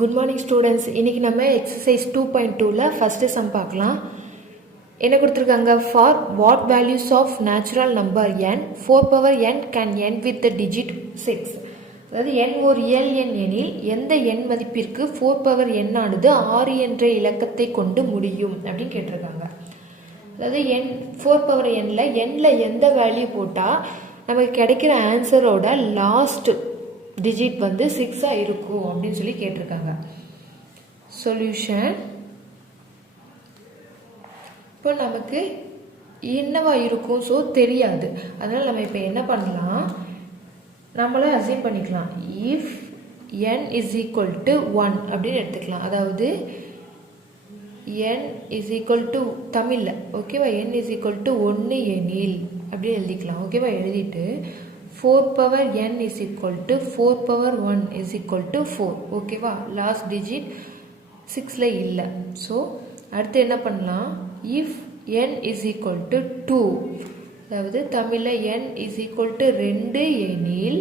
Good morning students. இன்றைக்கி நம்ம exercise 2.2ல் first some பார்க்கலாம். என்ன கொடுத்துருக்காங்க? For what values of natural number n 4 power n can end with the digit 6. அதாவது n ஒரு இயல் எண் எனில் எந்த எண் மதிப்பிற்கு 4 power n ஆனது 6 என்ற இலக்கத்தை கொண்டு முடியும் அப்படின்னு கேட்டிருக்காங்க. அதாவது n 4 power nல எந்த வேல்யூ போட்டால் நமக்கு கிடைக்கிற ஆன்சரோட லாஸ்ட் டிஜிட் வந்து 6 இருக்கும் அப்படின்னு சொல்லி கேட்டிருக்காங்க. சொல்யூஷன் இப்போ நமக்கு என்னவா இருக்கும், ஸோ தெரியாது. அதனால் நம்ம இப்போ என்ன பண்ணலாம், நம்மளே அசைன் பண்ணிக்கலாம். If n is equal to 1 அப்படின்னு எடுத்துக்கலாம். அதாவது n இஸ் ஈக்குவல் டு தமிழில் ஓகேவா, n இஸ் ஈக்குவல் டு 1 எனில் அப்படின்னு எழுதிக்கலாம். ஓகேவா, எழுதிட்டு 4 power n is equal to 4 power 1 is equal to 4. ஓகேவா, லாஸ்ட் டிஜிட் 6ல இல்லை. ஸோ அடுத்து என்ன பண்ணலாம், if n is equal to 2, அதாவது தமிழில் n is equal to 2 எனில்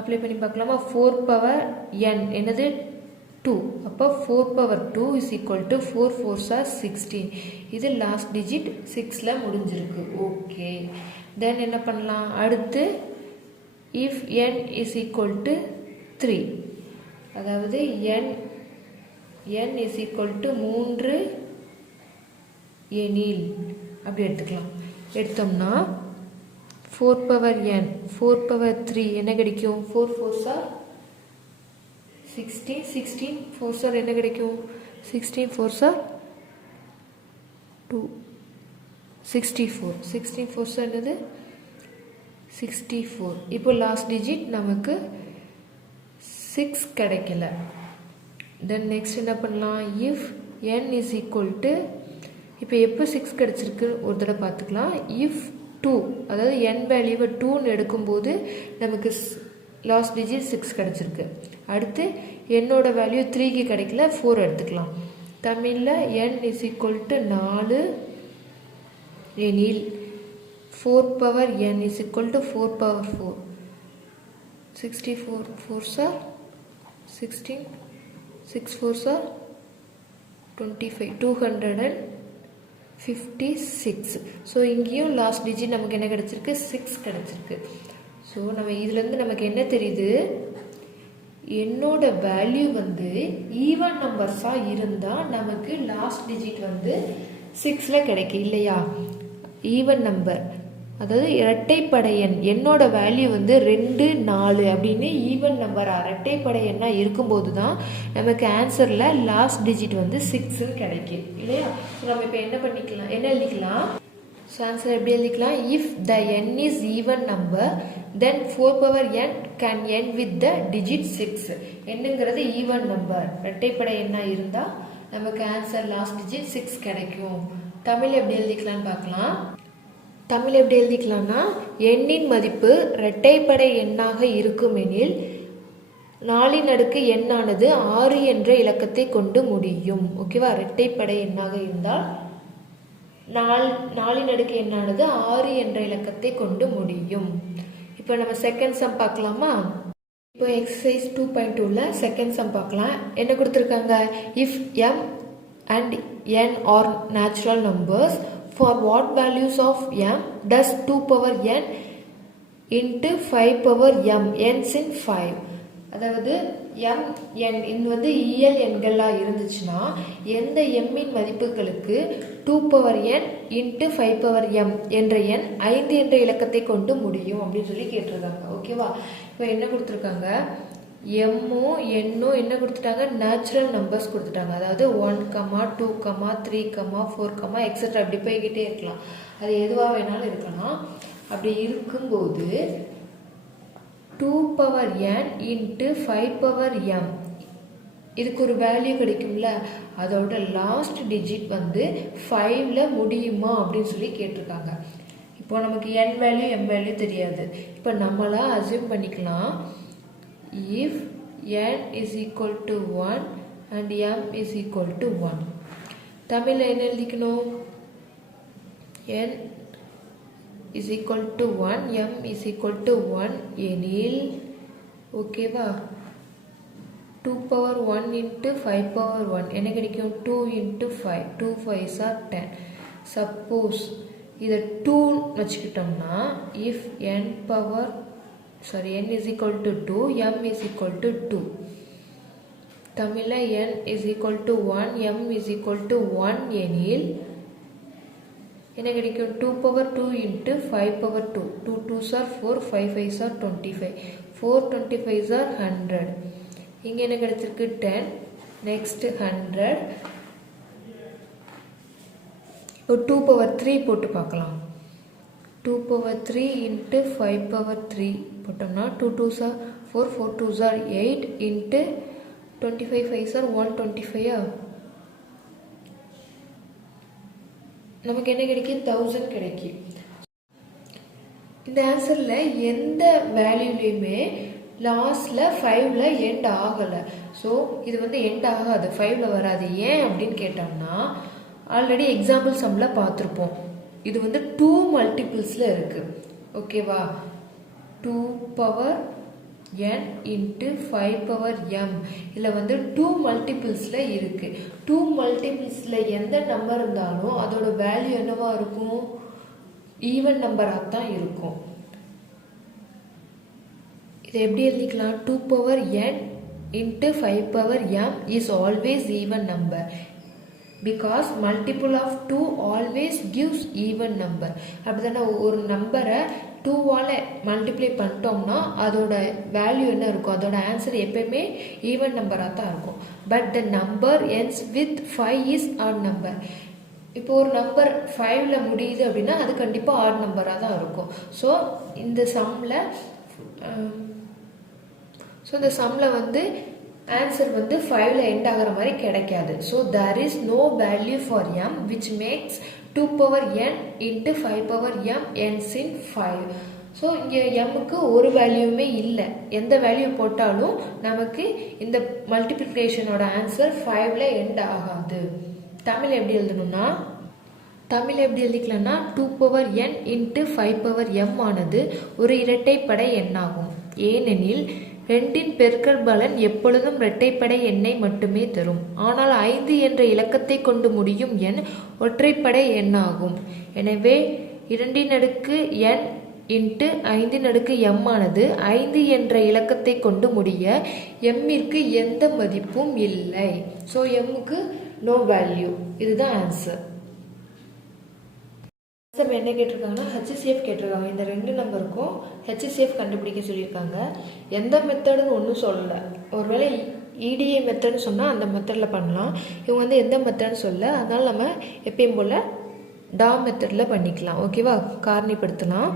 அப்ளை பண்ணி பார்க்கலாமா. 4 power n என்னது 2, அப்போ 4 power 2 is equal to 4 4s are 16. இது லாஸ்ட் டிஜிட் 6ல முடிஞ்சிருக்கு. ஓகே, தென் என்ன பண்ணலாம், அடுத்து if n is equal to 3, அதாவது n is equal to 3 எனில் அப்படி எடுத்துக்கலாம். எடுத்தோம்னா 4 power n 4 power 3 என்ன கிடைக்கும், 4 4s are 16, 16 4s are என்ன கிடைக்கும், 16 4s are 2, 64, 16 4s are என்னது 64. இப்போ லாஸ்ட் டிஜிட் நமக்கு 6 கிடைக்கல. தென் நெக்ஸ்ட் என்ன பண்ணலாம், if n is equal to, இப்போ எப்போ 6 கிடைச்சிருக்கு ஒரு தடவை பார்த்துக்கலாம். இஃப் 2, அதாவது n வேல்யூவை 2ன்னு எடுக்கும்போது நமக்கு லாஸ்ட் டிஜிட் 6 கிடச்சிருக்கு. அடுத்து என்னோட வேல்யூ 3க்கு கிடைக்கல, 4 எடுத்துக்கலாம். தமிழில் n இஸ் ஈக்குவல் டு 4 எனில் 4 power n is equal to 4 power 4, 64 4s are 16, 6 4s are 25, 256. So இங்கேயும் லாஸ்ட் டிஜிட் நமக்கு என்ன கிடச்சிருக்கு, 6 கிடச்சிருக்கு. ஸோ நம்ம இதுலேருந்து நமக்கு என்ன தெரியுது, என்னோட வேல்யூ வந்து ஈவன் நம்பர்ஸாக இருந்தால் நமக்கு லாஸ்ட் டிஜிட் வந்து 6ல் கிடைக்கும் இல்லையா. ஈவன் நம்பர், அதாவது இரட்டைப்படை எண், என்னோட வேல்யூ வந்து 2 4 அப்படின்னு ஈவன் நம்பராக இரட்டைப்படை எண்ணாக இருக்கும்போது தான் நமக்கு ஆன்சரில் லாஸ்ட் டிஜிட் வந்து 6ன்னு கிடைக்கும் இல்லையா. ஸோ நம்ம இப்போ என்ன பண்ணிக்கலாம், என்ன எழுதிக்கலாம், ஸோ ஆன்சர் எப்படி எழுதிக்கலாம், if the n is even number then 4 power n can end with the digit 6. என்னங்கிறது ஈவன் நம்பர், இரட்டைப்படை எண்ணாக இருந்தால் நமக்கு ஆன்சர் லாஸ்ட் டிஜிட் 6 கிடைக்கும். தமிழ் எப்படி எழுதிக்கலாம்னு பார்க்கலாம். தமிழ் எப்படி எழுதிக்கலாம்னா, எண்ணின் மதிப்பு இரட்டைப்படை எண்ணாக இருக்கும் எனில் 4ன் அடுக்கு எண்ணானது 6 என்ற இலக்கத்தை கொண்டு முடியும். ஓகேவா, இரட்டைப்படை எண்ணாக இருந்தால் 4ன் அடுக்கு எண்ணானது 6 என்ற இலக்கத்தை கொண்டு முடியும். இப்போ நம்ம செகண்ட் சம் பார்க்கலாமா. இப்போ எக்ஸசைஸ் 2.2ல செகண்ட் சம் பார்க்கலாம். என்ன கொடுத்துருக்காங்க, if m and n are natural numbers, for what values of m does 2 power n into 5 power m ends in 5. அதாவது m n இது வந்து இயல் எண்களாக இருந்துச்சுன்னா எந்த எம்மின் மதிப்புகளுக்கு 2 power n into 5 power m என்ற எண் 5 என்ற இலக்கத்தை கொண்டு முடியும் அப்படின்னு சொல்லி கேட்டிருக்காங்க. ஓகேவா, இப்போ என்ன கொடுத்துருக்காங்க, எம்மும் என்னும் என்ன கொடுத்துட்டாங்க, நேச்சுரல் நம்பர்ஸ் கொடுத்துட்டாங்க. அதாவது 1, 2, 3, 4 எக்ஸட்ரா அப்படி போய்கிட்டே இருக்கலாம். அது எதுவாக வேணாலும் இருக்கலாம். அப்படி இருக்கும்போது 2 power n into 5 power m இதுக்கு ஒரு வேல்யூ கிடைக்கும்ல, அதோட லாஸ்ட் டிஜிட் வந்து 5ல் முடியுமா அப்படின்னு சொல்லி கேட்டிருக்காங்க. இப்போ நமக்கு n வேல்யூ m வேல்யூ தெரியாது. இப்போ நம்மளா அசியூம் பண்ணிக்கலாம், if n is equal to 1 and m is equal to 1. தமிழில் என்ன எழுதிக்கணும், n is equal to 1, m is equal to 1 எனில் ஓகேவா? 2 power 1 into 5 power 1 என்ன கிடைக்கும்? 2 into 5, 2 5s are 10. சப்போஸ் இதை 2 வச்சுக்கிட்டோம்னா if n is equal to 2, m is equal to 2. தமிழ்ல n is equal to 1, m is equal to 1 எனில் என்ன கிடைக்கும்? 2 power 2 into 5 power 2. 2 2s are 4, 5 5s are 25. 4 25s are 100. இங்கே என்ன கிடைச்சிருக்கு? 10. நெக்ஸ்ட் 100. இப்போ 2 power 3 போட்டு பார்க்கலாம். 2 power 3 into 5 power 3 போட்டோம்னா 2 2s are 4, 4 2s are 8 into 25 5s are 125. நமக்கு என்ன கிடைக்கும்? 1000 கிடைக்கும். இந்த ஆன்சர்ல எந்த வேல்யூலையுமே லாஸ்ட்ல 5ல எண்ட் ஆகலை. ஸோ இது வந்து எண்ட் ஆகாது, 5ல வராது. ஏன் அப்படின்னு கேட்டோம்னா ஆல்ரெடி எக்ஸாம்பிள் சம்ல பார்த்துருப்போம். இது வந்து 2 மல்டிபிள்ஸ்ல இருக்கு. ஓகேவா? 2 power n into 5 power m இதில் வந்து 2 மல்டிபிள்ஸ்ல இருக்கு. 2 மல்டிபிள்ஸ்ல எந்த நம்பர் இருந்தாலும் அதோட வேல்யூ என்னவா இருக்கும்? ஈவன் நம்பராக தான் இருக்கும். இதை எப்படி எழுதிக்கலாம்? 2 power n into 5 power m is always even number because multiple of 2 always gives even number. அப்படிதானே? ஒரு நம்பரை 2ஆல் மல்டிப்ளை பண்ணிட்டோம்னா அதோட வேல்யூ என்ன இருக்கும்? அதோட ஆன்சர் எப்பயுமே ஈவன் நம்பராக தான் இருக்கும். But the number ends with 5 is odd number. இப்போ ஒரு நம்பர் 5ல முடியுது அப்படின்னா அது கண்டிப்பாக ஆட் நம்பராக தான் இருக்கும். ஸோ இந்த சம்மில் வந்து ஆன்சர் வந்து 5ல எண்ட் ஆகிற மாதிரி கிடைக்காது. So there is no value for m which makes 2 power n into 5 power m ends in 5. So இங்கே எம்முக்கு ஒரு வேல்யூமே இல்லை. எந்த வேல்யூ போட்டாலும் நமக்கு இந்த மல்டிப்ளிகேஷனோட ஆன்சர் 5ல எண்ட் ஆகாது. தமிழ் எப்படி எழுதணும்னா எழுதிக்கலாம்னா 2 power n into 5 power m ஆனது ஒரு இரட்டைப்படை எண்ணாகும். ஏனெனில் 2இன் பெருக்கல் பலன் எப்பொழுதும் இரட்டைப்படை எண்ணை மட்டுமே தரும். ஆனால் 5 என்ற இலக்கத்தை கொண்டு முடியும் எண் ஒற்றைப்படை எண்ணாகும். எனவே 2இன் அடுக்கு n இன்ட்டு 5இன் அடுக்கு m ஆனது 5 என்ற இலக்கத்தை கொண்டு முடிய எம்மிற்கு எந்த மதிப்பும் இல்லை. ஸோ எம்முக்கு நோ வேல்யூ. இதுதான் ஆன்சர். என்ன கேட்டிருக்காங்கன்னா HCF கேட்டிருக்காங்க. இந்த 2 நம்பருக்கும் HCF கண்டுபிடிக்க சொல்லியிருக்காங்க. எந்த மெத்தடுன்னு ஒன்றும் சொல்லலை. ஒருவேளை EDA மெத்தட்னு சொன்னால் அந்த மெத்தடில் பண்ணலாம். இவங்க வந்து எந்த மெத்தட்னு சொல்ல, அதனால் நம்ம எப்பயும் போல் டா மெத்தடில் பண்ணிக்கலாம். ஓகேவா? காரணிப்படுத்தலாம்.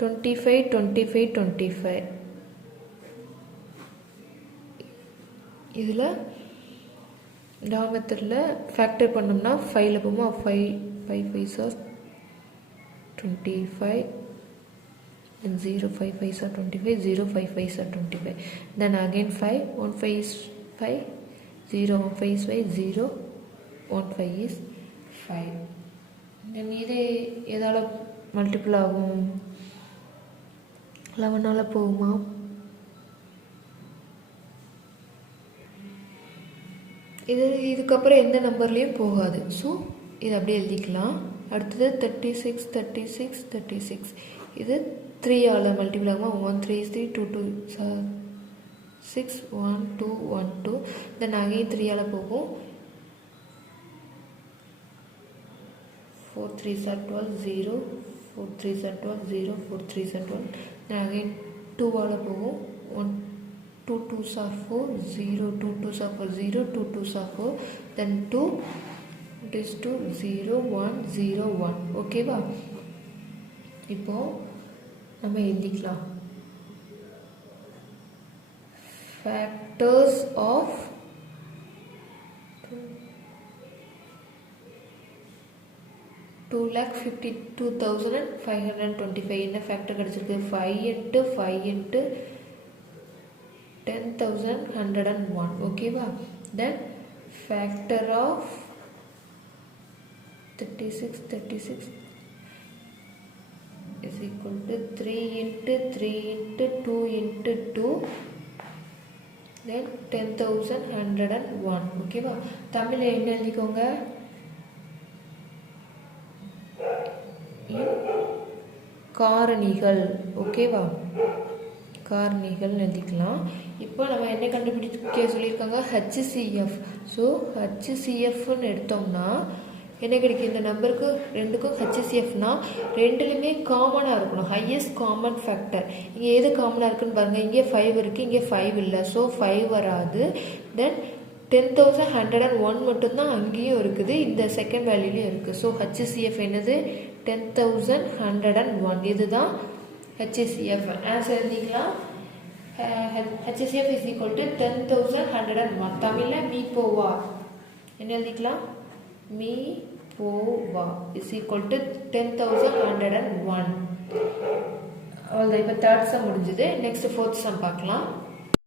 25 25 25 இதில் டா மெத்தடில் ஃபேக்டர் பண்ணோம்னா 5ல போகுமா? 5 5 5s are 25, then 0 5 5s are 25, 0 5 5s are 25, then again 5 1 5 is 5, 0 1 5 is 5, 0 1 5 is 5. then இது எதால மல்டிபிள் ஆகும்? 11ஆல போகுமா? இதுக்கப்புறம் எந்த நம்பர்லேயும் போகாது. ஸோ இது அப்படியே எழுதிக்கலாம். அடுத்தது 36 36 36 இது 3ஆல் மல்டிபிள் ஆகுமா? 1 3 is 3, 2 2 6, 1 2 1 2, தென் அகைன் 3ஆல் போகும். 4 3s are 12, 0 4 3s are 12, 0 4 3s are 12, then again 2ஆல் போகும். 1 2 2s are 4, 0 2 2s are 4, 0 2 2s are 4, then 2 it is 2 0 1 0 1. ஓகேவா? இப்போ நம்ம எழுதிக்கலாம். ஃபேக்டர்ஸ் ஆஃப் 2,52,525 என்ன ஃபேக்டர் கிடைச்சிருக்கு? 5 into 5 into 10,101. ஓகேவா? then factor of 36 36 is equal to 3 into 3 into 2 into 2 then 10,101. ஓகேவா? தமிழ்ல என்ன எழுதிக்கோங்க? காரணிகள். ஓகேவா? காரணிகள் எழுதிக்கலாம். இப்போ நம்ம என்ன கண்டுபிடிக்க சொல்லியிருக்காங்க? HCF. ஸோ HCFன்னு எடுத்தோம்னா என்ன கிடைக்கும்? இந்த நம்பருக்கு ரெண்டுக்கும் HCFனா ரெண்டுலையுமே காமனாக இருக்கணும். Highest common factor. இங்கே எது காமனாக இருக்குன்னு பாருங்கள். இங்கே 5 இருக்குது, இங்கே 5 இல்லை. ஸோ 5 வராது. தென் 10,101 மட்டும்தான் அங்கேயும் இருக்குது, இந்த செகண்ட் வேல்யூலையும் இருக்குது. ஸோ HCF என்னது? 10,101. இதுதான் HCF. ஆன்சர் எழுதிக்கலாம். HCF is equal to 10,101. தமிழில் மீ போவா என்ன எழுதிக்கலாம்? மீ போவா is equal to 10,101. அவ்வளோதான். இப்போ தேர்ட் சம் முடிஞ்சது. நெக்ஸ்ட் ஃபோர்த் சம் பார்க்கலாம்.